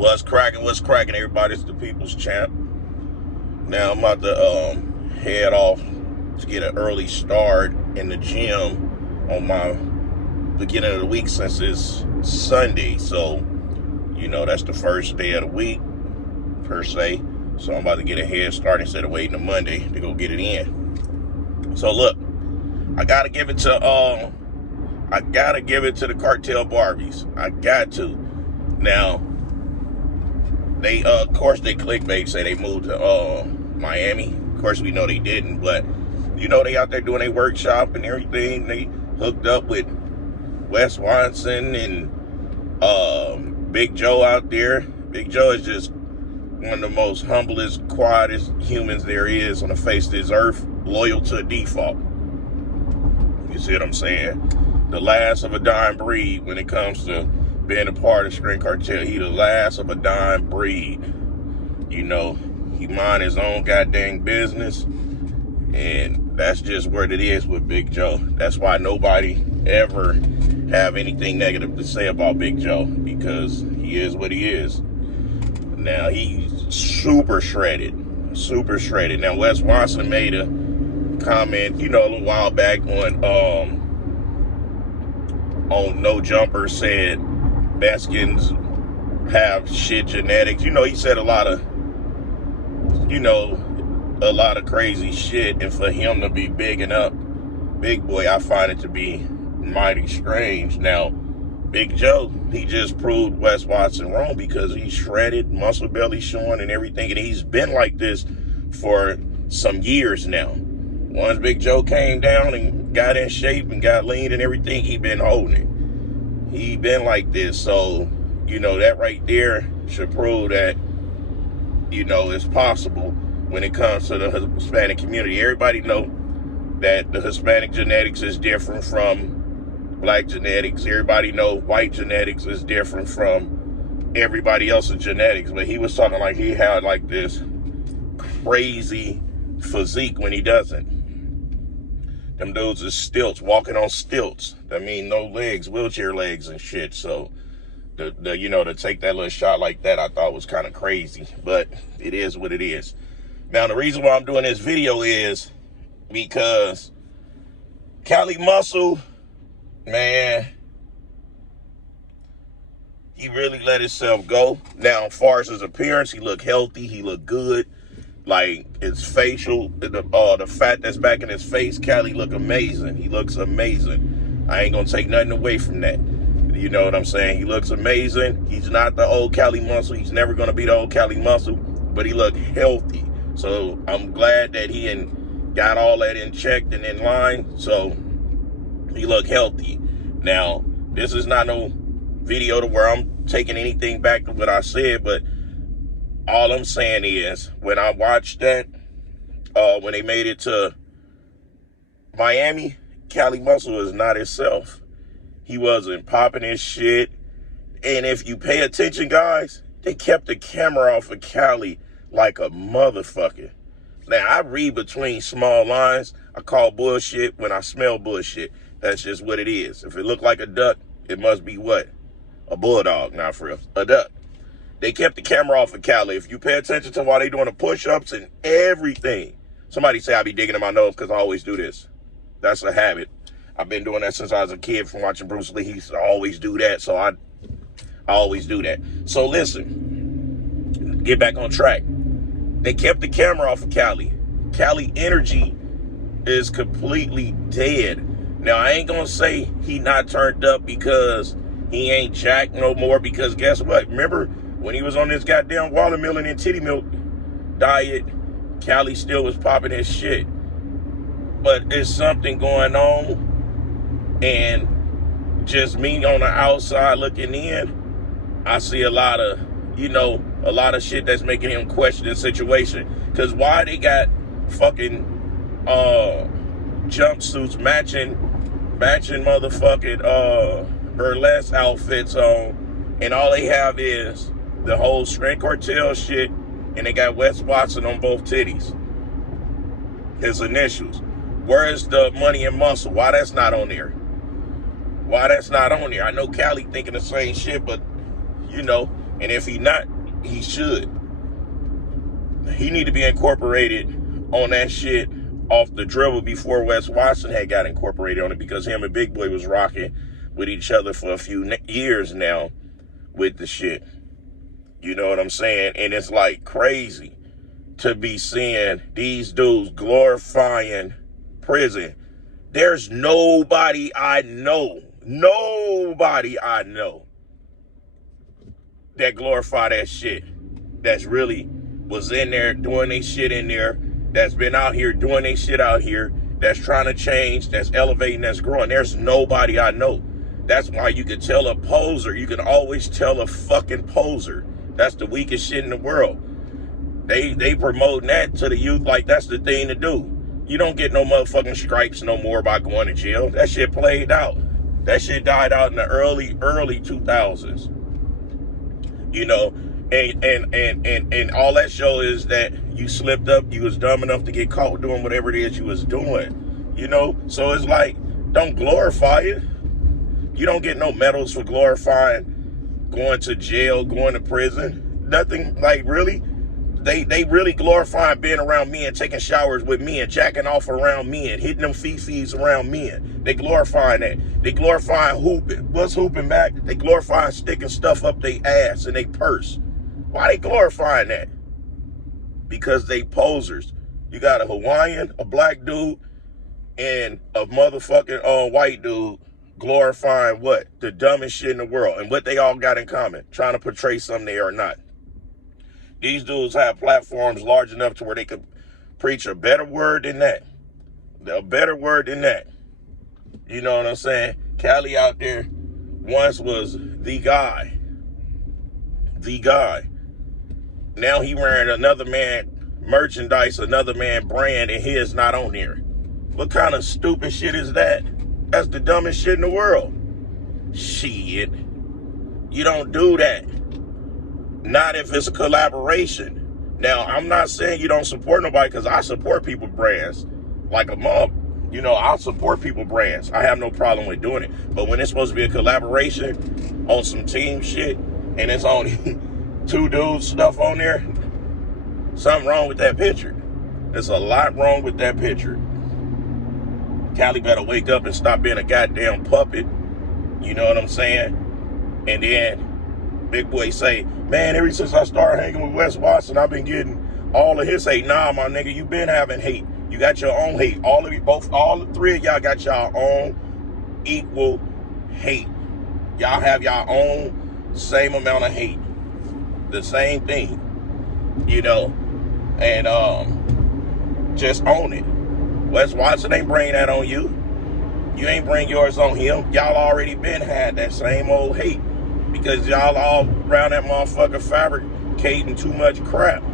What's cracking, everybody? It's the People's Champ. Now I'm about to head off to get an early start in the gym on my beginning of the week since it's Sunday. So, you know, that's the first day of the week, per se. So I'm about to get a head start instead of waiting to Monday to go get it in. So look, I gotta give it to the Cartel Barbies. I got to. Now, they of course they clickbait say they moved to Miami. Of course we know they didn't, but you know they out there doing their workshop and everything. They hooked up with Wes Watson and Big Joe out there. Big Joe is just one of the most humblest, quietest humans there is on the face of this earth, loyal to a default. You see what I'm saying? The last of a dying breed when it comes to being a part of Street Cartel. He the last of a dying breed. You know, he mind his own goddamn business, and that's just what it is with Big Joe. That's why nobody ever have anything negative to say about Big Joe, because he is what he is. Now he's super shredded. Now Wes Watson made a comment, you know, a little while back on No Jumper, said Mexicans have shit genetics. You know, he said a lot of crazy shit, and for him to be bigging up Big Boy, I find it to be mighty strange. Now, Big Joe, he just proved Wes Watson wrong, because he's shredded, muscle belly showing and everything, and he's been like this for some years now. Once Big Joe came down and got in shape and got lean and everything, he been holding it. He been like this. So, you know, that right there should prove that, you know, it's possible when it comes to the Hispanic community. Everybody know that the Hispanic genetics is different from black genetics. Everybody know white genetics is different from everybody else's genetics. But he was talking like he had like this crazy physique when he doesn't. Them dudes is stilts, walking on stilts. I mean, no legs, wheelchair legs and shit. So, to take that little shot like that, I thought was kind of crazy. But it is what it is. Now, the reason why I'm doing this video is because Cali Muscle, man, he really let himself go. Now, as far as his appearance, he looked healthy. He looked good. Like his facial, the fat that's back in his face, Cali look amazing. He looks amazing. I ain't gonna take nothing away from that. You know what I'm saying? He looks amazing. He's not the old Cali Muscle. He's never gonna be the old Cali Muscle, but he looked healthy. So I'm glad that he got all that in checked and in line. So he looked healthy. Now, this is not no video to where I'm taking anything back to what I said, but all I'm saying is, when I watched that, when they made it to Miami, Cali Muscle is not himself. He wasn't popping his shit. And if you pay attention, guys, they kept the camera off of Cali like a motherfucker. Now, I read between small lines. I call bullshit when I smell bullshit. That's just what it is. If it look like a duck, it must be what? A bulldog, not for real. A duck. They kept the camera off of Cali. If you pay attention to why they doing the push-ups and everything. Somebody say I be digging in my nose because I always do this. That's a habit. I've been doing that since I was a kid from watching Bruce Lee. He used to always do that, so I always do that. So listen, get back on track. They kept the camera off of Cali. Cali energy is completely dead. Now, I ain't gonna say he not turned up because he ain't jacked no more, because guess what? Remember when he was on this goddamn watermelon and titty milk diet, Cali still was popping his shit. But there's something going on, and just me on the outside looking in, I see a lot of shit that's making him question the situation. Because why they got fucking jumpsuits matching motherfucking burlesque outfits on, and all they have is the whole Strength Cartel shit, and they got Wes Watson on both titties, his initials. Where's the Money and Muscle? Why that's not on there? I know Cali thinking the same shit, but you know, And if he not, he should. He need to be incorporated on that shit off the dribble before Wes Watson had got incorporated on it, because him and Big Boy was rocking with each other for a few years now with the shit. You know what I'm saying? And it's like crazy to be seeing these dudes glorifying prison. There's nobody I know that glorify that shit, that's really was in there doing they shit in there, that's been out here doing they shit out here, that's trying to change, that's elevating, that's growing. There's nobody I know. That's why you can tell a poser. You can always tell a fucking poser. That's the weakest shit in the world. They promoting that to the youth like that's the thing to do. You don't get no motherfucking stripes no more by going to jail. That shit played out. That shit died out in the early 2000s. You know, and all that show is that you slipped up, you was dumb enough to get caught doing whatever it is you was doing. You know, so it's like, don't glorify it. You don't get no medals for glorifying going to jail, going to prison. Nothing. Like, really. They really glorifying being around men, taking showers with men, jacking off around men, hitting them fifis around men. They glorifying that. They glorifying hooping. What's hooping back? They glorifying sticking stuff up their ass and they purse. Why they glorifying that? Because they posers. You got a Hawaiian, a black dude, and a motherfucking white dude glorifying what? The dumbest shit in the world. And what they all got in common, trying to portray something they are not. These dudes have platforms large enough to where they could preach a better word than that. A better word than that. You know what I'm saying? Cali out there once was the guy. The guy. Now he wearing another man merchandise, another man brand, and his not on there. What kind of stupid shit is that? That's the dumbest shit in the world. Shit. You don't do that. Not if it's a collaboration. Now, I'm not saying you don't support nobody, because I support people brands like a mob. You know, I'll support people brands. I have no problem with doing it. But when it's supposed to be a collaboration on some team shit, and it's only two dudes stuff on there, something wrong with that picture. There's a lot wrong with that picture. Cali better wake up and stop being a goddamn puppet. You know what I'm saying? And then Big Boy say, man, ever since I started hanging with Wes Watson, I've been getting all of his hate. Nah, my nigga, you been having hate. You got your own hate. All the three of y'all got y'all own equal hate. Y'all have y'all own same amount of hate. The same thing. You know? And just own it. Wes Watson ain't bring that on you. You ain't bring yours on him. Y'all already been had that same old hate. Because y'all all around that motherfucker fabricating too much crap.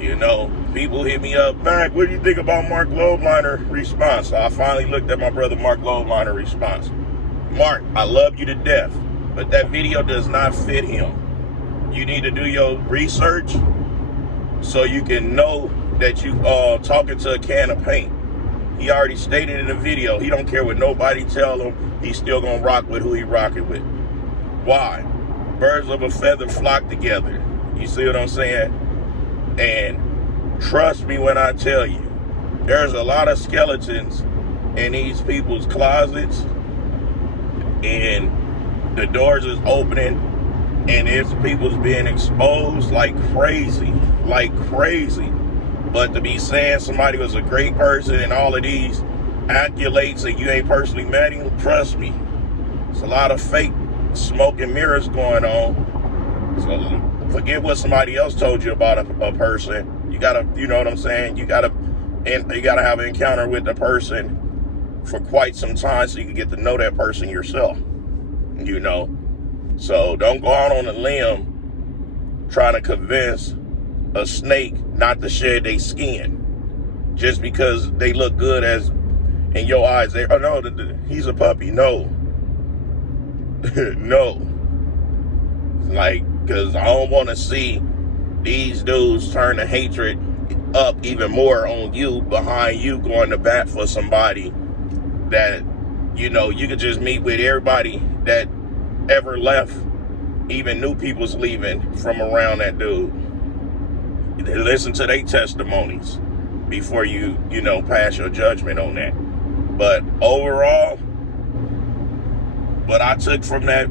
You know, people hit me up, Mac, what do you think about Mark Loveliner response? So I finally looked at my brother Mark Loveliner response. Mark, I love you to death, but that video does not fit him. You need to do your research so you can know that you talking to a can of paint. He already stated in the video, he don't care what nobody tell him, he's still gonna rock with who he rocking with. Why? Birds of a feather flock together. You see what I'm saying? And trust me when I tell you, there's a lot of skeletons in these people's closets, and the doors is opening, and there's people's being exposed like crazy. But to be saying somebody was a great person and all of these accolades and you ain't personally met him, trust me, it's a lot of fake smoke and mirrors going on. So forget what somebody else told you about a person. You gotta, you know what I'm saying? You gotta have an encounter with the person for quite some time so you can get to know that person yourself. You know, so don't go out on a limb trying to convince a snake not to shed their skin just because they look good as in your eyes. They, oh no, he's a puppy. No. No. Like, because I don't want to see these dudes turn the hatred up even more on you, behind you going to bat for somebody that, you know, you could just meet with everybody that ever left even new people's leaving from around that dude. Listen to their testimonies before you pass your judgment on that. But overall, what I took from that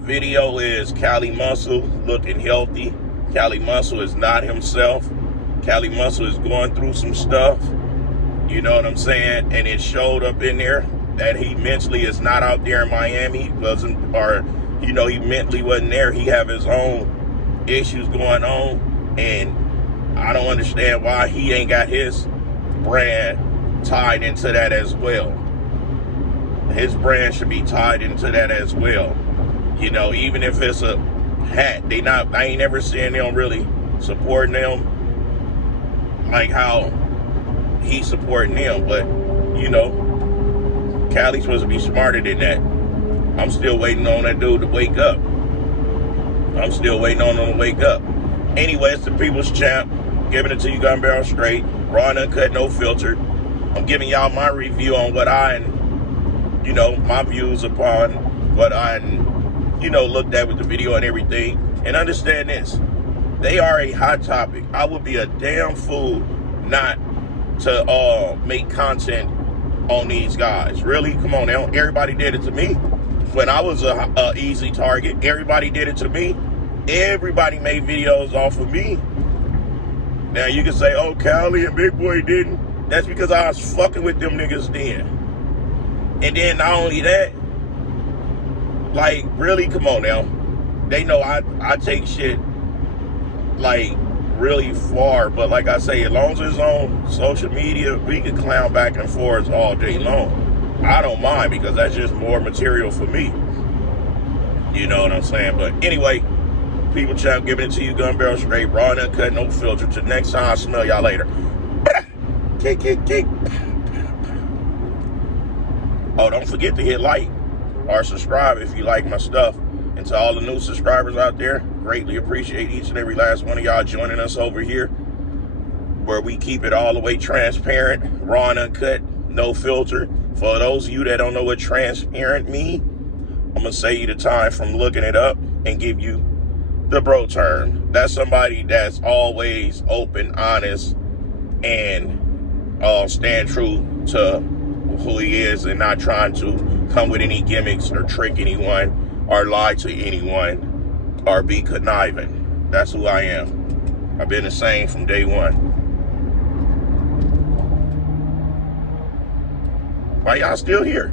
video is Cali Muscle looking healthy. Cali Muscle is not himself. Cali Muscle is going through some stuff. You know what I'm saying? And it showed up in there that he mentally is not out there in Miami. He mentally wasn't there. He have his own issues going on. And I don't understand why he ain't got his brand tied into that as well. His brand should be tied into that as well. Even if it's a hat, I ain't never seen them really supporting them like how he's supporting them. But Cali's supposed to be smarter than that. I'm still waiting on that dude to wake up. I'm still waiting on him to wake up. Anyway, it's the People's Champ, giving it to you gun barrel straight, raw and uncut, no filter. I'm giving y'all my review on what my views upon what I looked at with the video and everything. And understand this, they are a hot topic. I would be a damn fool not to make content on these guys. Really? Come on now. Everybody did it to me. When I was a easy target, everybody did it to me. Everybody made videos off of me. Now you can say, oh, Cali and Big Boy didn't. That's because I was fucking with them niggas then. And then not only that, like, really, come on now. They know I take shit, like, really far. But like I say, as long as it's on social media, we can clown back and forth all day long. I don't mind, because that's just more material for me. You know what I'm saying? But anyway, People Champ, giving it to you gun barrel straight, raw and uncut, no filter. Till next time, I'll smell y'all later. Kick, kick, kick. Oh, don't forget to hit like or subscribe if you like my stuff. And to all the new subscribers out there, greatly appreciate each and every last one of y'all joining us over here, where we keep it all the way transparent, raw and uncut, no filter. For those of you that don't know what transparent mean, I'm gonna say you the time from looking it up and give you the bro term. That's somebody that's always open, honest, and stand true to who he is, and not trying to come with any gimmicks or trick anyone or lie to anyone or be conniving. That's who I am. I've been the same from day one. Why y'all still here?